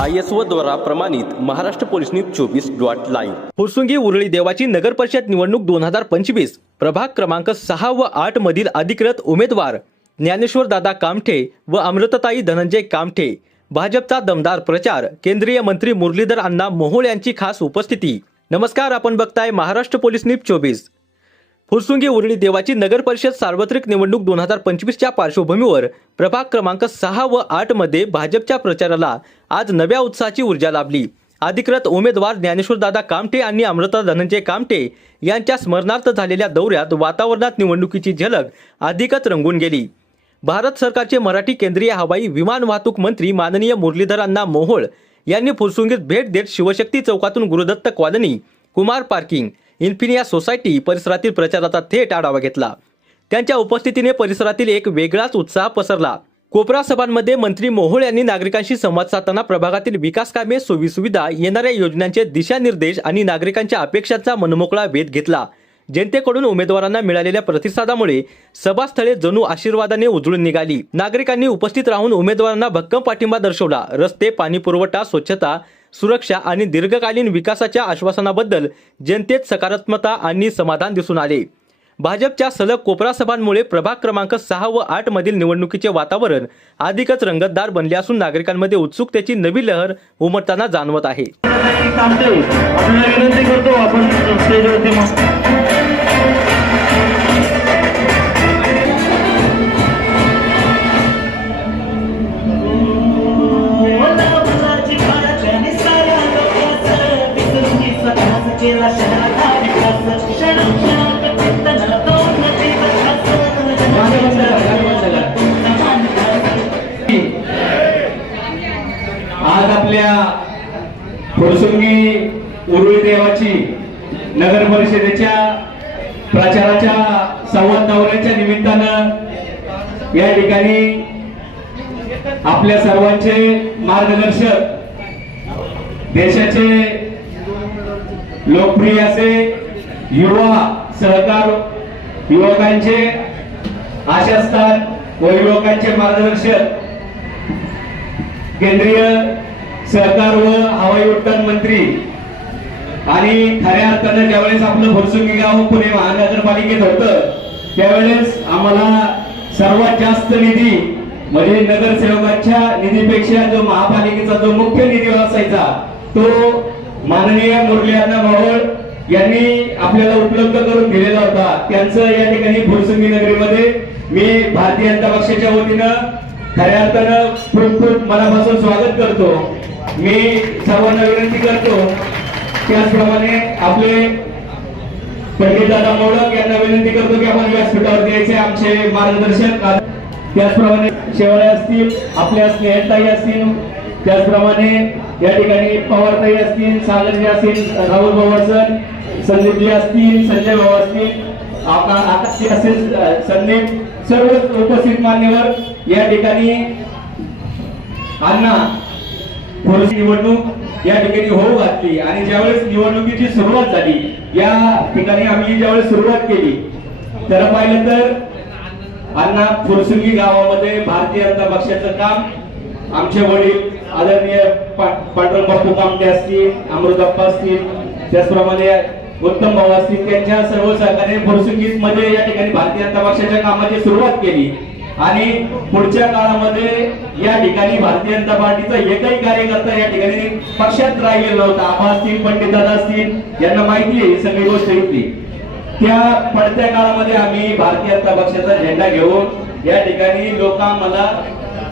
ISO द्वारा प्रमाणित Maharashtra police news 24.live। Fursungi Uruli Devachi नगर परिषद निवडणूक 2025 प्रभाग क्रमांक 6 व 8 मधील अधिकृत उमेदवार ज्ञानेश्वर दादा कामठे व अमृतताई धनंजय कामठे। भाजपचा दमदार प्रचार, केंद्रीय मंत्री मुरलीधर अण्णा मोहोळ यांची खास उपस्थिती। नमस्कार, आपण बघताय महाराष्ट्र पोलीस न्यूज 24। फुरसुंगी उरळी देवाची नगर परिषद सार्वत्रिक निवडणूक 2025च्या पार्श्वभूमीवर प्रभाग क्रमांक 6 व 8 मध्ये भाजपच्या प्रचाराला आज नव्या उत्साहाची ऊर्जा लाभली। अधिकृत उमेदवार ज्ञानेश्वर दादा कामठे आणि अमृता धनंजय कामठे यांच्या स्मरणार्थ झालेल्या दौऱ्यात वातावरणात निवडणुकीची झलक अधिकच रंगून गेली। भारत सरकारचे मराठी केंद्रीय हवाई विमान वाहतूक मंत्री माननीय मुरलीधर अण्णा मोहोळ यांनी फुरसुंगीत भेट देत शिवशक्ती चौकातून Gurudatta colony, Kumar parking, Infinia society परिसरातील प्रचाराचा थेट आढावा घेतला। त्यांच्या उपस्थितीने परिसरातील एक वेगळाच उत्साह पसरला। कोपरा सभांमध्ये मंत्री मोहोळ यांनी नागरिकांशी संवाद साधताना प्रभागातील विकास कामे, सोयीसुविधा, येणाऱ्या योजनांचे दिशानिर्देश आणि नागरिकांच्या अपेक्षांचा मनमोकळा वेध घेतला। जनतेकडून उमेदवारांना मिळालेल्या प्रतिसादामुळे सभास्थळे जणू आशीर्वादाने उजळून निघाली। नागरिकांनी उपस्थित राहून उमेदवारांना भक्कम पाठिंबा दर्शवला। रस्ते, पाणी पुरवठा, स्वच्छता, सुरक्षा आणि दीर्घकालीन विकासाच्या आश्वासनाबद्दल जनतेत सकारात्मकता आणि समाधान दिसून आले। भाजपच्या सलग कोपरा सभांमुळे प्रभाग क्रमांक 6 व 8 मधील निवडणुकीचे वातावरण अधिकच रंगतदार बनले असून नागरिकांमध्ये उत्सुकतेची नवी लहर उमटताना जाणवत आहे। आज आपल्या फुरसुंगी उरळी देवाची नगर परिषदेच्या प्रचाराच्या संवाद दौऱ्याच्या निमित्तानं या ठिकाणी आपल्या सर्वांचे मार्गदर्शक, देशाचे लोकप्रिय असे युवा सहकार, युवकांचे आशास्थान व युवकांचे मार्गदर्शक केंद्रीय सहकार व हवाई उड्डाण मंत्री आणि खऱ्या अर्थानं ज्यावेळेस आपलं फुरसुंगी गाव पुणे महानगरपालिकेत होतं त्यावेळेस आम्हाला सर्वात जास्त निधी म्हणजे नगरसेवकांच्या निधीपेक्षा जो महापालिकेचा जो मुख्य निधी असायचा तो माननीय मुरली अण्णा मोहोळ यांनी आपल्याला उपलब्ध करून दिलेला होता। त्यांचं या ठिकाणी फुरसुंगी नगरीमध्ये मी भारतीय जनता पक्षाच्या वतीनं खऱ्या अर्थानं खूप मनापासून स्वागत करतो। मी सर्वांना विनंती करतो, त्याचप्रमाणे आपले पंडित दादा मोडक यांना विनंती करतो की आपण व्यासपीठावर द्यायचे आमचे मार्गदर्शक, त्याचप्रमाणे शेवाळे असतील, आपल्या स्नेहताई असतील, त्याचप्रमाणे या ठिकाणी पवारताई असतील, सागरजी असतील, राहुल भाऊ संदीपजी असतील, संजय भाऊ असतील, आकाशजी असेल, संदीप, सर्व उपस्थित मान्यवर या ठिकाणी अण्णा फुरसुंगी निवडणूक या ठिकाणी होऊ घातली आणि ज्यावेळेस निवडणुकीची सुरुवात झाली या ठिकाणी आम्ही ज्यावेळेस सुरुवात केली तर पाहिलं तर अण्णा फुरसुंगी गावामध्ये भारतीय जनता पक्षाचं काम आमचे वडील आदरणीय पांडुरंग बापू कामठे असतील, अमृतप्पा असतील, त्याचप्रमाणे उत्तम भाऊ असतील, त्यांच्या सर्व सहकार्याने फुरसुंगी मध्ये या ठिकाणी भारतीय जनता पक्षाच्या कामाची सुरुवात केली आणि पुढच्या काळामध्ये या ठिकाणी भारतीय जनता पार्टीचा एकही कार्यकर्ता या ठिकाणी पक्षात राहिलेला नव्हता। आबा असतील, पंडित दादा असतील, यांना माहिती आहे सगळी गोष्ट इथली। त्या पडत्या काळामध्ये आम्ही भारतीय जनता पक्षाचा झेंडा घेऊन या ठिकाणी लोक आम्हाला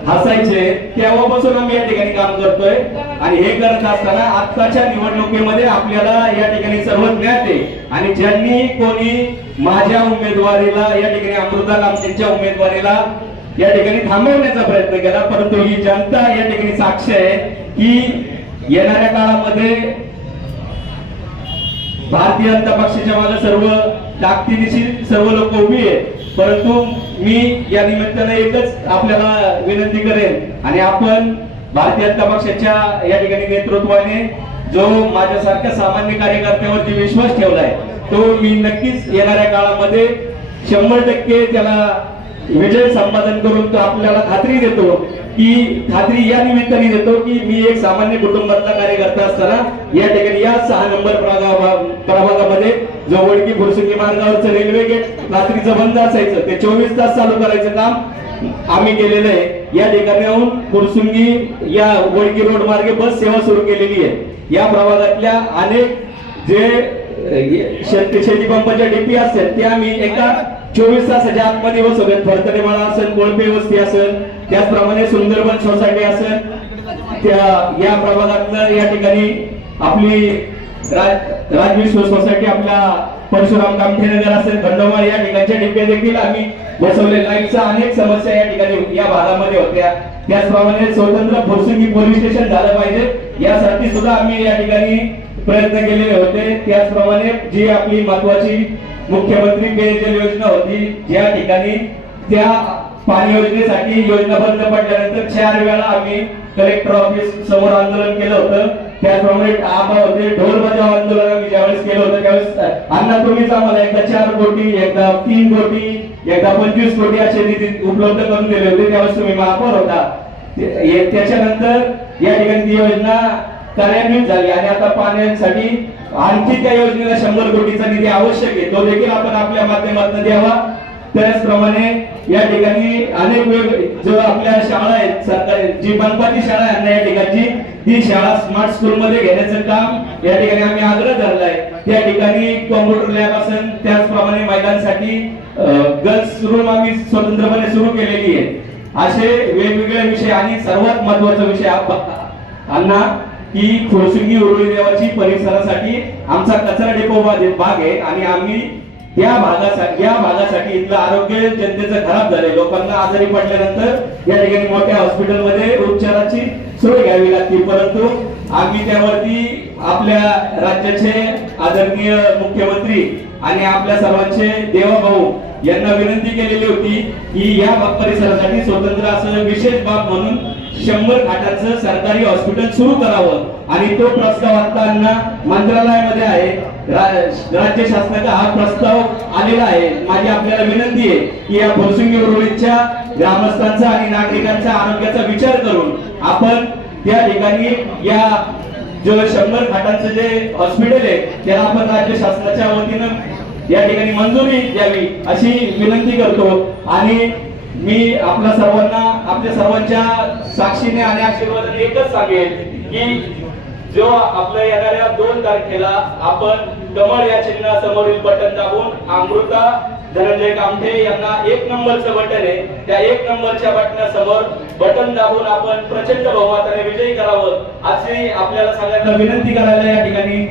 हसायचे, तेव्हापासून आम्ही या ठिकाणी काम करतोय आणि हे करत असताना आत्ताच्या निवडणुकीमध्ये आपल्याला या ठिकाणी सर्व ज्ञात आहे आणि ज्यांनी कोणी माझ्या उमेदवारीला या ठिकाणी अमृता कामठेंच्या उमेदवारीला या ठिकाणी थांबवण्याचा प्रयत्न केला, परंतु ही जनता या ठिकाणी साक्ष आहे की येणाऱ्या काळामध्ये भारतीय जनता पक्षाच्या मागे सर्व ताकदीनिशी सर्व लोक उभी आहेत। परंतु मी या निमित्ताने एकच आपल्याला विनंती करेन आणि आपण भारतीय जनता पक्षाच्या या ठिकाणी नेतृत्वाने जो माझ्यासारख्या सामान्य कार्यकर्त्यावरती विश्वास ठेवलाय तो मी नक्कीच येणाऱ्या काळामध्ये 100% त्याला विजय संपादन करून तो आपल्याला खात्री देतो की खात्री या निमित्ताने देतो की मी एक सामान्य कुटुंबातला कार्यकर्ता असताना या ठिकाणी या 6 नंबर प्रभागामध्ये जो वडकी फुरसुंगी मार्गावरचं रेल्वे गेट रात्रीचं बंद असायचं ते 24 तास चालू करायचं काम आम्ही केलेलं आहे। या ठिकाणाहून फुरसुंगी या वडकी रोड मार्गे बस सेवा सुरू केलेली आहे। या प्रभागातल्या अनेक जे शेती पंपाच्या डीपी असतात त्या आम्ही एका 24 तासाच्या आतमध्ये बसवल्यात। फरतडेमाळा असेल, कोळपे वस्ती असेल, त्याचप्रमाणे सुंदरबन सोसायटी असेल, त्या या प्रभागातलं या ठिकाणी आपली राजविश्व सोसायटी, आपला परशुराम कामठे नगर असेल, खंडोबा या ठिकाणच्या डिपे देखील आम्ही बसवले। लाईटच्या अनेक समस्या या ठिकाणी या भागामध्ये होत्या। त्याचप्रमाणे स्वतंत्र फुरसुंगी पोलीस स्टेशन झालं पाहिजे यासाठी सुद्धा आम्ही या ठिकाणी प्रयत्न केलेले होते। त्याचप्रमाणे जी आपली महत्वाची मुख्यमंत्री पेयजल योजना होती, ज्या ठिकाणी त्या पाणी योजनेसाठी योजना बंद पडल्यानंतर 4 वेळा आम्ही कलेक्टर ऑफिस समोर आंदोलन केलं होतं। त्याचप्रमाणे आबा होते, ढोल बजाव आंदोलन आम्ही ज्यावेळेस केलं होतं त्यावेळेस अण्णा तुम्हीच आम्हाला एकदा 4 कोटी, एकदा 3 कोटी, एकदा 25 कोटी असे निधी उपलब्ध करून दिले होते। त्यावेळेस तुम्ही महापौर होता। त्याच्यानंतर या ठिकाणी ती योजना कार्यान्वित झाली आणि आता पाण्यासाठी आणखी त्या योजनेला 100 कोटीचा निधी आवश्यक आहे, तो देखील आपण आपल्या माध्यमातून द्यावा। त्याचप्रमाणे या ठिकाणी अनेक जो आपल्या शाळा आहेत सरकारी, जी मनपाची शाळा आहे या ठिकाणची, ती शाळा स्मार्ट स्कूल मध्ये घेण्याचं काम या ठिकाणी आम्ही आग्रह धरलाय। त्या ठिकाणी कॉम्प्युटर लॅब असेल, त्याचप्रमाणे महिलांसाठी गर्ल्स रूम आम्ही स्वतंत्रपणे सुरू केलेली आहे। असे वेगवेगळे विषय आणि सर्वात महत्वाचा विषय अण्णा की फुरसुंगी उरुळी देवाची परिसरासाठी आमचा कचरा डेपो भाग आहे आणि आम्ही या भागासाठी इथलं आरोग्य जनतेचं खराब झालंय। लोकांना आजारी पडल्यानंतर या ठिकाणी मोठ्या हॉस्पिटलमध्ये उपचाराची सोय घ्यावी लागते, परंतु आम्ही त्यावरती आपल्या राज्याचे आदरणीय मुख्यमंत्री आणि आपल्या सर्वांचे देवाभाऊ यांना विनंती केलेली होती की या परिसरासाठी स्वतंत्र असं विशेष बाब म्हणून 100 खाटांचं सरकारी हॉस्पिटल सुरू करावं आणि तो प्रस्ताव आता मंत्रालयामध्ये आहे। राज्य शासनाचा हा प्रस्ताव आलेला आहे। माझी आपल्याला विनंती आहे की या फुरसुंगी उरुळीच्या ग्रामस्थांचा आणि नागरिकांच्या आरोग्याचा विचार करून आपण त्या ठिकाणी या जो 100 खाटांचं जे हॉस्पिटल आहे त्याला आपण राज्य शासनाच्या वतीनं या ठिकाणी मंजुरी द्यावी अशी विनंती करतो। आणि मी आपल्या सर्वांच्या साक्षीने आणि आशीर्वादाने एकच सांगेन की जो आपल्या येणाऱ्या 2 तारखेला आपण कमळ या चिन्हा समोरील बटन दाबून अमृता धनंजय कामठे यांना 1 नंबरचं बटन आहे, त्या 1 नंबरच्या बटनासमोर बटन दाबून आपण प्रचंड बहुमताने विजयी करावं अशी आपल्याला सगळ्यांना विनंती करायला या ठिकाणी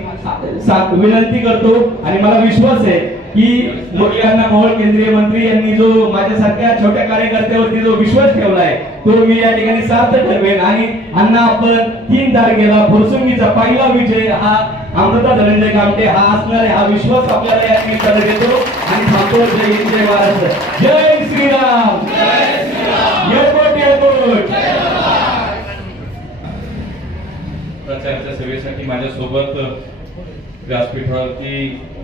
विनंती करतो। आणि मला विश्वास आहे की मुरलीअण्णा मोहोळ केंद्रीय मंत्री यांनी जो माझ्यासारख्या छोट्या कार्यकर्त्यावरती जो विश्वास ठेवलाय तो मी या ठिकाणी सार्थ ठरवेन आणि अण्णा आपण 3 तारखेला फुरसुंगीचा पहिला विजय हा अमृता धनंजय कामठे हा असणार आहे, हा विश्वास आपल्याला या ठिकाणी देतो आणि थांबतो। जय हिंद, जय महाराष्ट्र, जय श्रीराम, जय श्रीराम, येळकोट येळकोट। प्रचाराच्या सेवेसाठी माझ्या सोबत व्यासपीठावरती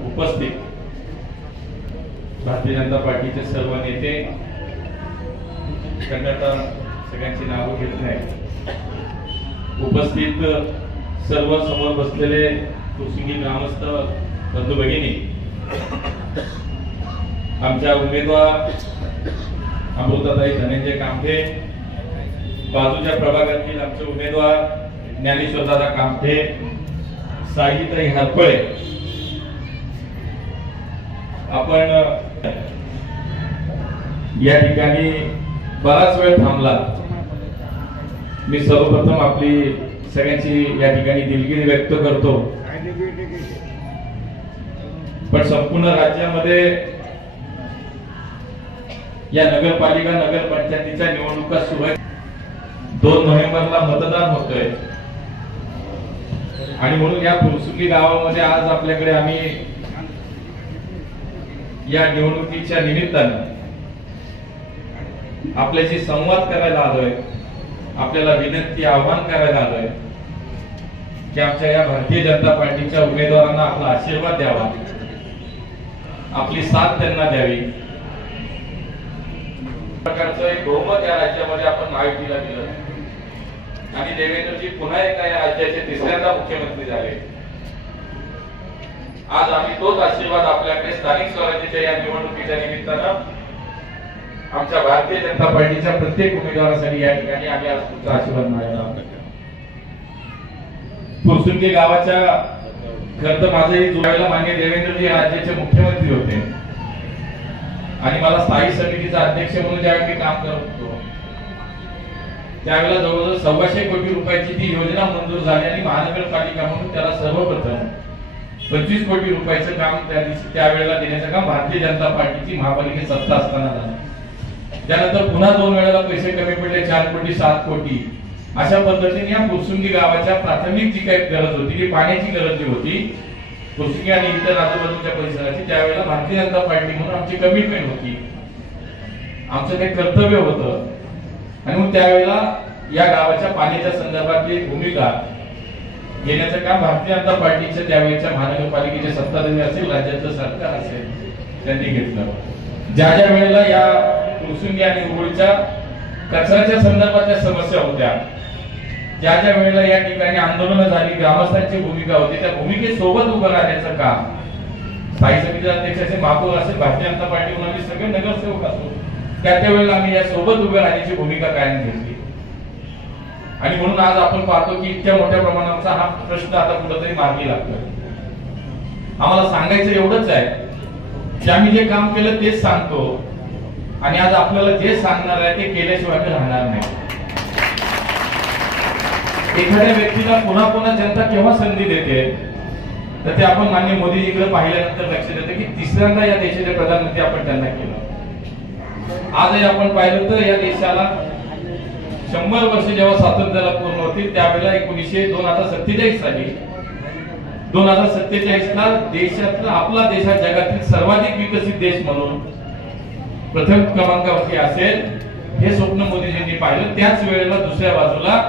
उपस्थित भारतीय जनता पार्टीचे सर्व नेते, आता सगळ्यांची नावं घेत नाही, उपस्थित सर्व समोर बसलेले फुरसुंगी ग्रामस्थ बंधू भगिनी, आमच्या उमेदवार अमृताताई धनंजय कामठे, बाजूच्या प्रभागातील आमचे उमेदवार ज्ञानेश्वरदादा कामठे, साईताई हरपळे, आपण या ठिकाणी बराच वेळ थांबला। मी सर्वप्रथम आपली सगळ्यांची या ठिकाणी दिलगिरी व्यक्त करतो, पण संपूर्ण राज्यामध्ये या नगरपालिका नगरपंचायतीच्या निवडणुका सुरू आहेत। 2 नोव्हेंबरला मतदान होतंय आणि म्हणून या फुरसुंगी गावामध्ये आज आपल्याकडे आम्ही या निवडणुकीच्या निमित्ताने आपल्याशी संवाद करायला आलोय, आपल्याला विनंती आवाहन करायला आलोय की आमच्या या भारतीय जनता पार्टीच्या उमेदवारांना आपला आशीर्वाद द्यावा, आपली साथ त्यांना द्यावी प्रकारचं एक बहुमत या राज्यामध्ये आपण महायुतीला दिलं आणि देवेंद्रजी पुन्हा एकदा या राज्याचे तिसऱ्यांदा मुख्यमंत्री झाले. आज आम्ही तोच आशीर्वाद आपल्याकडे स्थानिक स्वराज्याच्या या निवडणुकीच्या निमित्तानं आमच्या भारतीय जनता पार्टीच्या प्रत्येक उमेदवारासाठी या ठिकाणी आम्ही आज तुमचा आशीर्वाद मागायला. फुरसुंगी गावाच्या खरं तर माझंही जुळायला मान्य देवेंद्रजी राज्याचे मुख्यमंत्री होते आणि मला स्थायी समितीचा अध्यक्ष म्हणून ज्यावेळी मी काम करत होतो त्यावेळेला जवळजवळ 125 कोटी रुपयाची ती योजना मंजूर झाली आणि महानगरपालिका म्हणून त्याला सर्वप्रथम 25 कोटी रुपयाचं काम त्यावेळेला देण्याचं काम भारतीय जनता पार्टीची महापालिकेत सत्ता असताना झालं. त्यानंतर पुन्हा 2 वेळेला पैसे कमी पडले, 4 कोटी 7 कोटी अशा पद्धतीने या फुरसुंगी गावाच्या प्राथमिक जी काही गरज होती, जी पाण्याची गरज जी होती फुरसुंगी आणि इतर आजूबाजूच्या परिसराची, त्यावेळेला भारतीय जनता पार्टी म्हणून आमची कमिटमेंट होती, आमचं ते कर्तव्य होतं आणि मग त्यावेळेला या गावाच्या पाण्याच्या संदर्भातली भूमिका घेण्याचं काम भारतीय जनता पार्टीच्या त्यावेळेच्या महानगरपालिकेचे सत्ताधारी असेल, राज्याचं सरकार असेल, त्यांनी घेतलं. ज्या ज्या वेळेला या फुरसुंगी आणि उरुळीच्या कचऱ्याच्या संदर्भातल्या समस्या होत्या, ज्या ज्या वेळेला या ठिकाणी आंदोलनं झाली, ग्रामस्थांची भूमिका होती, त्या भूमिकेसोबत उभं राहण्याचं काम स्थायी समिती अध्यक्ष असेल, महापौर असेल, भारतीय जनता पार्टी म्हणून आम्ही सगळे नगरसेवक असतो, त्या वेळेला आम्ही या सोबत उभे राहण्याची भूमिका कायम घेतली. आणि म्हणून आज आपण पाहतो की इतक्या मोठ्या प्रमाणाचा हा प्रश्न आता कुठेतरी मार्गी लागतोय. आम्हाला सांगायचं एवढंच आहे की आम्ही जे काम केलं तेच सांगतो आणि आज आपल्याला जे सांगणार आहे ते केल्याशिवाय राहणार नाही. एखाद्या व्यक्तीला पुन्हा पुन्हा जनता केव्हा संधी देते तर ते आपण माननीय मोदीजीकडे पाहिल्यानंतर लक्षात येतं की तिसऱ्यांदा या देशाचे प्रधानमंत्री आपण त्यांना केलं. आजही आपण पाहिलं तर या देशाला 100 वर्ष जेव्हा स्वातंत्र्याला पूर्ण होतील त्यावेळेला 2047 साली 2047 ला देशातला आपला देश जगातील सर्वाधिक विकसित देश म्हणून प्रथम क्रमांकावरती असेल हे स्वप्न मोदीजींनी पाहिलं. त्याच वेळेला दुसऱ्या बाजूला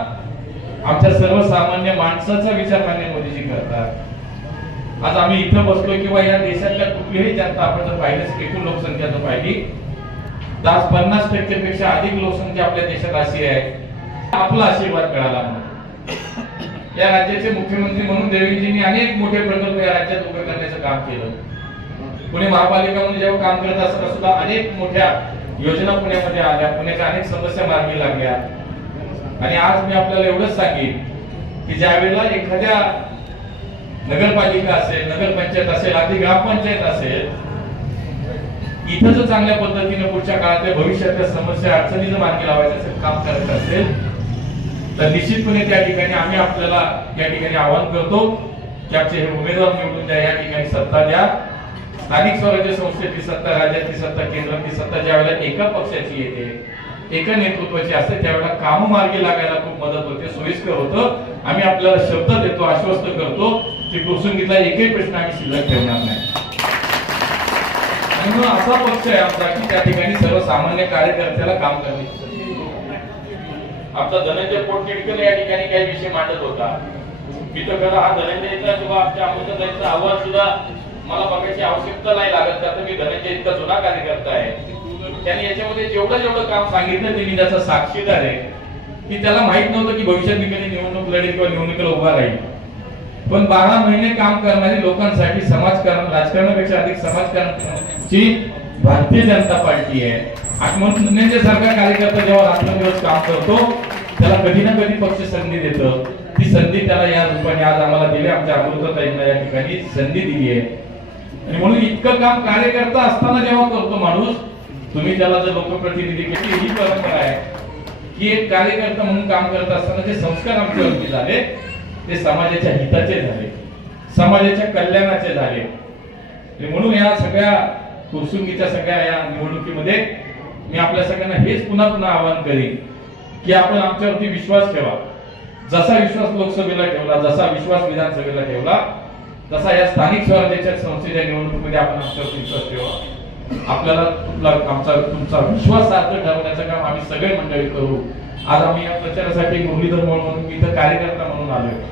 आमच्या सर्वसामान्य माणसाचा विचार माननीय मोदीजी करतात. आज आम्ही इथं बसलोय किंवा या देशातल्या कुठलीही जनता आपण जर पाहिलं एकूण लोकसंख्या जर पाहिली तर आज 50% पेक्षा अधिक लोकसंख्या आपल्या देशात अशी आहे. आपला आशीर्वाद मिळाला म्हणून या राज्याचे मुख्यमंत्री म्हणून देवेंद्रजींनी अनेक मोठे प्रकल्प या राज्यात उभे करण्याचं काम केलं. पुणे महापालिका म्हणून जेव्हा काम करत असताना सुद्धा अनेक मोठ्या योजना पुण्यामध्ये आल्या, पुण्याच्या अनेक समस्या मार्गी लागल्या. आणि आज मी आपल्याला एवढंच सांगेन की ज्या वेळेला एखाद्या नगरपालिका असेल, नगरपंचायत असेल, अगदी ग्रामपंचायत असेल, इथं जर चांगल्या पद्धतीने पुढच्या काळातल्या भविष्यातल्या समस्या अडचणी जर मार्गी लावायचं काम करत असेल तर निश्चितपणे त्या ठिकाणी आम्ही आपल्याला या ठिकाणी आवाहन करतो की आमचे हे उमेदवार निवडून द्या, या ठिकाणी सत्ता द्या. स्थानिक स्वराज्य संस्थेची सत्ता, राज्यातली सत्ता, केंद्रातली सत्ता ज्या वेळेला एका पक्षाची येते, एका नेतृत्वाची असते त्यावेळेला काम मार्गी लागायला खूप मदत होते, सोयीस्कर होतं. आम्ही आपल्याला शब्द देतो, आश्वस्त करतो की फुरसुंगीतला एकही प्रश्न आम्ही शिल्लक ठेवणार नाही. म्हणून असा पक्ष आहे आमचा की त्या ठिकाणी सर्वसामान्य कार्यकर्त्याला काम करण्याची संधी. आमचा धनंजय पोटनिवडकर या ठिकाणी काही विषय मांडत होता. मी तर खरं हा धनंजयचा किंवा आमच्या अमृताताईंचा आवाज सुद्धा मला बघायची आवश्यकता नाही लागत, कारण मी धनंजय इतका जुना कार्यकर्ता आहे. त्यांनी याच्यामध्ये जेवढं काम सांगितलं ते मी त्याचा साक्षीदार आहे की त्याला माहित नव्हतं की भविष्यात मी कधी निवडणूक लढेल किंवा निवडणुकीला उभा राहील. पण 12 महिने काम करणारी लोकांसाठी समाजकारण, राजकारणापेक्षा अधिक समाजकारणाची भारतीय जनता पार्टी आहे. आणि म्हणून धनंजयसारखा कार्यकर्ता जेव्हा रात्रंदिवस काम करतो त्याला कधी ना कधी पक्ष संधी देतं. ती संधी त्याला या रूपाने आज आम्हाला दिली, आमच्या अमृताताईंना या ठिकाणी संधी दिली आहे. आणि म्हणून इतकं काम कार्यकर्ता असताना जेव्हा करतो माणूस, तुम्ही त्याला जर लोकप्रतिनिधी केली, ही परंपरा आहे की एक कार्यकर्ता म्हणून काम करत असताना जे संस्कार आमच्यावरती झाले ते समाजाच्या हिताचे झाले, समाजाच्या कल्याणाचे झाले. म्हणून या सगळ्या फुरसुंगीच्या सगळ्या या निवडणुकीमध्ये मी आपल्या सगळ्यांना हेच पुन्हा पुन्हा आवाहन करेन की आपण आमच्यावरती विश्वास ठेवा. जसा विश्वास लोकसभेला ठेवला, जसा विश्वास विधानसभेला ठेवला, तसा या स्थानिक स्वराज्याच्या संस्थेच्या निवडणुकीमध्ये आपण आमच्यावरती विश्वास ठेवा. आपल्याला तुमचा विश्वास सार्थ ठरवण्याचं काम आम्ही सगळे मंडळी करू. आज आम्ही या प्रचारासाठी मुरलीधर मोहोळ म्हणून इथं कार्यकर्ता म्हणून आलोय.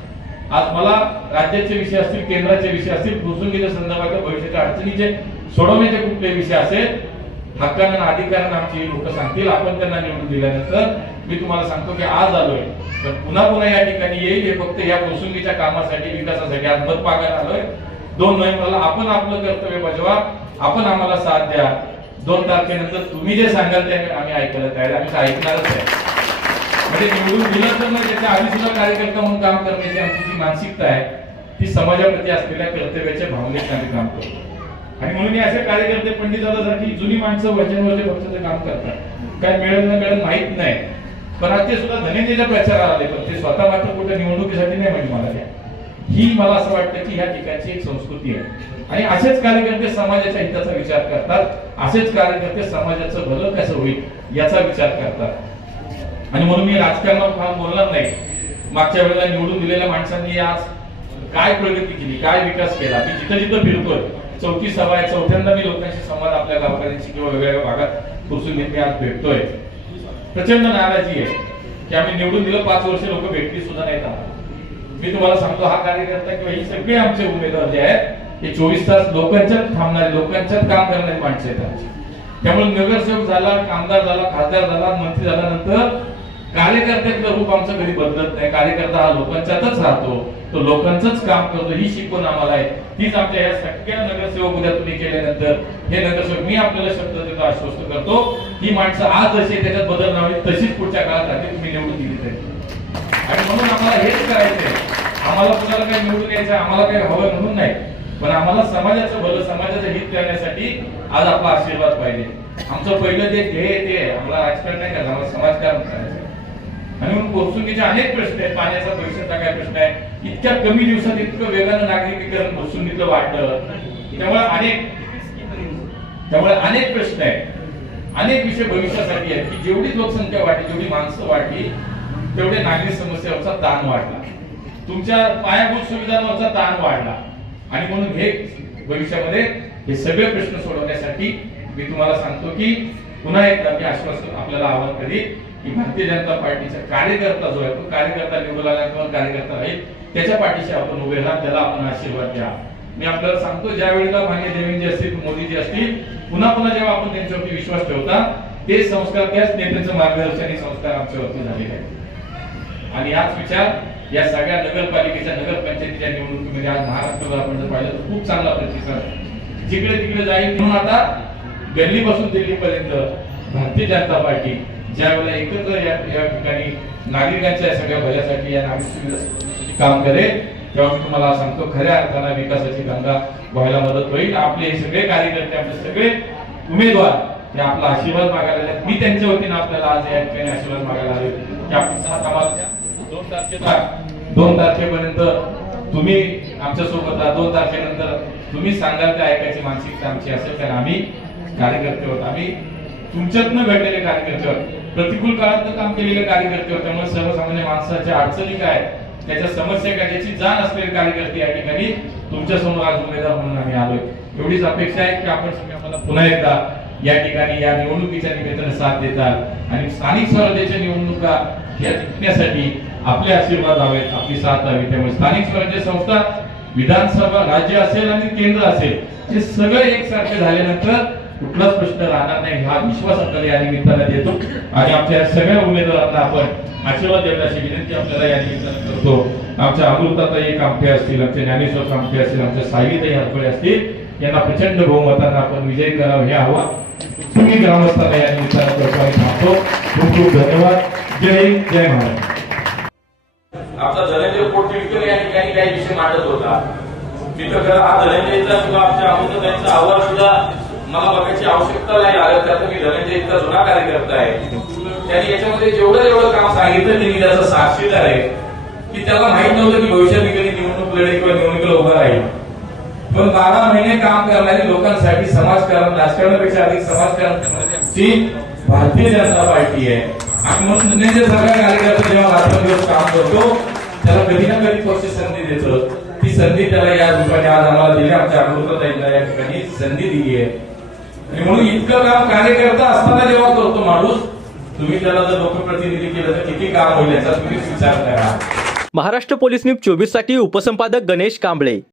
आज मला राज्याचे विषय असतील, केंद्राचे विषय असतील, फुरसुंगीच्या संदर्भात भविष्याच्या अडचणीचे सोडवण्याचे कुठले विषय असेल हक्कानं आणि अधिकारानं आमची लोक सांगतील. आपण त्यांना निवडून दिल्यानंतर मी तुम्हाला सांगतो की आज आलोय, पण पुन्हा पुन्हा या ठिकाणी येईल. हे फक्त या कोसुंबीच्या कामासाठी, विकासासाठी आज मत मागायला आलोय. 2 नोव्हेंबरला आपण आपलं कर्तव्य बजावा, आपण आम्हाला साथ द्या. 2 तारखेनंतर तुम्ही जे सांगाल ते आम्ही ऐकायला तयार, आम्ही ऐकणारच आहे. म्हणजे निवडून दिलं तर मग त्याच्या आधी सुद्धा कार्यकर्ता म्हणून काम करण्याची आमची जी मानसिकता आहे, ती समाजाप्रती असलेल्या कर्तव्याच्या भावनेत आम्ही काम करतो. आणि म्हणून असे कार्यकर्ते पंडितदादासारखी जुनी माणसं वचनवरचे पक्षाचं काम करतात. काय मिळेल न मिळेल माहित नाही, पण आज ते सुद्धा धनेंद्रच्या प्रचाराला आले, पण ते स्वतः मात्र कुठे निवडणुकीसाठी नाही म्हणजे मला द्या. ही मला असं वाटतं की ह्या ठिकाणची एक संस्कृती आहे. आणि असेच कार्यकर्ते समाजाच्या हिताचा विचार करतात, असेच कार्यकर्ते समाजाचं भलं कसं होईल याचा विचार करतात. आणि म्हणून मी राजकारणावर फार बोलणार नाही. मागच्या वेळेला निवडून दिलेल्या माणसांनी आज काय प्रगती केली, काय विकास केला, मी जिथं जिथं फिरतोय. 4थी सभा आहे, 4थ्यांदा मी लोकांशी संवाद आपल्या गावकऱ्यांशी किंवा वेगवेगळ्या भागात कुर्सून मी आज भेटतोय. प्रचंड नाराजी आहे की आम्ही निवडून दिलं, 5 वर्ष लोक भेटली सुद्धा नाहीत. मी तुम्हाला सांगतो, हा कार्यकर्ता किंवा ही सगळे आमचे उमेदवार जे आहेत हे 24 तास लोकांच्यात थांबणारे, लोकांच्यात काम करणारी माणसं आहेत आमची. त्यामुळे नगरसेवक झाला, कामदार झाला, खासदार झाला, मंत्री झाल्यानंतर कार्यकर्त्याचं रूप आमचं कधी बदलत नाही. कार्यकर्ता हा लोकांच्यातच राहतो, तो लोकांचंच काम करतो, ही शिकवण आम्हाला आहे. तीच आमच्या या सगळ्या नगरसेवक उद्या तुम्ही केल्यानंतर हे नगरसेवक मी आपल्याला शब्द देतो, आश्वस्त करतो, ही माणसं आज जशी त्याच्यात बदल नाही तशीच पुढच्या काळात तुम्ही निवडून दिली तरी. आणि म्हणून आम्हाला हेच करायचंय. आम्हाला कुणाला काही निवडून यायचं, आम्हाला काही हवं म्हणून नाही, पण आम्हाला समाजाचं भलं, समाजाचं हित करण्यासाठी आज आपला आशीर्वाद पाहिजे. आमचं पहिलं जे ध्येय ते आम्हाला राजकारण नाही करायचं, आम्हाला समाजकारण करायचं. आणि म्हणून कोसुंबीचे अनेक प्रश्न आहेत. पाण्याचा भविष्याचा काय प्रश्न आहे, इतक्या कमी दिवसात इतकं वेगानं नागरिकीकरण कोसुंबीतलं वाढलं. त्यामुळे अनेक प्रश्न आहेत, अनेक विषय भविष्यासाठी आहेत की जेवढी लोकसंख्या वाढली, जेवढी माणसं वाढली, तेवढे नागरिक समस्यांवरचा ताण वाढला, तुमच्या पायाभूत सुविधांवरचा ताण वाढला. आणि म्हणून हे भविष्यामध्ये हे सगळे प्रश्न सोडवण्यासाठी मी तुम्हाला सांगतो की पुन्हा एकदा मी आश्वासन आपल्याला आवाहन करीन की भारतीय जनता पार्टीचा कार्यकर्ता जो आहे तो कार्यकर्ता निवडून आल्यानंतर कार्यकर्ता राहील, त्याच्या पाठीशी आपण उभे राहा, त्याला आपण आशीर्वाद द्या. मी आपल्याला सांगतो, ज्या वेळेला माननीय देवेंद्रजी असतील, मोदीजी असतील, पुन्हा पुन्हा जेव्हा आपण त्यांच्यावरती विश्वास ठेवता, ते संस्कार, त्याच नेत्यांचं मार्गदर्शन संस्कार आमच्यावरती झालेले आहेत. आणि हाच विचार या सगळ्या नगरपालिकेच्या, नगरपंचायतीच्या निवडणुकीमध्ये आज महाराष्ट्राला आपण जर पाहिलं तर खूप चांगला प्रतिसाद जिकडे तिकडे जाईल. म्हणून आता गल्लीपासून दिल्लीपर्यंत भारतीय जनता पार्टी ज्या वेळेला एकत्र या ठिकाणी नागरिकांच्या सगळ्या भल्यासाठी, या नागरिक सुविधासाठी काम करेल, तेव्हा मी तुम्हाला सांगतो, खऱ्या अर्थानं विकासाची गंगा व्हायला मदत होईल. आपले हे सगळे कार्यकर्ते, आपले सगळे उमेदवार हे आपला आशीर्वाद मागायला आले. मी त्यांच्या वतीनं आपल्याला आज या ठिकाणी आशीर्वाद मागायला आले की आपण साथ आम्हाला 2 तारखेपर्यंत तुम्ही आमच्या सोबत राहा. 2 तारखेनंतर तुम्ही सांगाल ते ऐकायची मानसिकता आमची असेल, कारण आम्ही कार्यकर्ते होत, आम्ही तुमच्यातनं घडलेले कार्यकर्ते होत, प्रतिकूल काळात काम केलेले कार्यकर्ते होते. त्यामुळे सर्वसामान्य माणसाच्या अडचणी काय, त्याच्या समस्या काय, याची जाण असलेले कार्यकर्ते या ठिकाणी तुमच्या समोर आज उमेदवार म्हणून आम्ही आलोय. एवढीच अपेक्षा आहे की आपण सगळे आम्हाला पुन्हा एकदा या ठिकाणी या निवडणुकीच्या निमित्ताने साथ देतात आणि स्थानिक स्वराज्याच्या निवडणुका या जिंकण्यासाठी आपले आशीर्वाद हवेत, आपली साथ हवी. त्यामुळे स्थानिक स्वराज्य संस्था, विधानसभा, राज्य असेल आणि केंद्र असेल, हे सगळे एकसारखे झाल्यानंतर कुठलाच प्रश्न राहणार नाही, हा विश्वास आपल्याला या निमित्ताने देतो. आणि आमच्या सगळ्या उमेदवारांना आपण आशीर्वाद देण्याची विनंती आपल्याला या निमित्ताने करतो. आमच्या अमृताताई कामठे असतील, आमचे ज्ञानेश्वर कामठे असतील, आमच्या साईताई हरपळे असतील, यांना प्रचंड बहुमताने आपण विजयी करावं हे आव्हान तुम्ही ग्रामस्थांना या निमित्ताने थांबतो. खूप खूप धन्यवाद. जय हिंद, जय महाराष्ट्र. आमचा धनंजय पोटतिडकर या ठिकाणी काही विषय मांडत होता. मी तर खरं हा धनंजयचा किंवा आमच्या अमृताताईंचा आव्हान सुद्धा मला बघायची आवश्यकता नाही आलं. त्यात मी धनंजय इतका जुना कार्यकर्ता आहे, त्यांनी याच्यामध्ये जेवढं काम सांगितलं ते मी त्याचा साक्षीदार आहे की त्याला माहित नव्हतं की भविष्यात कधी निवडणूक लढेल किंवा निवडणुकीला उभा राहील. पण 12 महिने काम करणारी लोकांसाठी समाजकारण, राजकारणापेक्षा अधिक समाजकारण करण्याची भारतीय जनता पार्टी आहे. आणि म्हणून धनंजय सारखा कार्यकर्ता जेव्हा रात्रंदिवस काम करतो, त्याला कधी ना कधी पक्ष संधी देतो. ती संधी त्याला या रूपाने आज आम्हाला दिली, आमच्या अमृताताईंना या ठिकाणी संधी दिली आहे. आणि म्हणून इतकं काम कार्यकर्ता असताना जेव्हा करतो माणूस, तुम्ही त्याला जर लोकप्रतिनिधी केलं तर किती काम होईल याचा तुम्हीच विचार करा. महाराष्ट्र पोलीस न्यूज 24 साठी उपसंपादक गणेश कांबळे.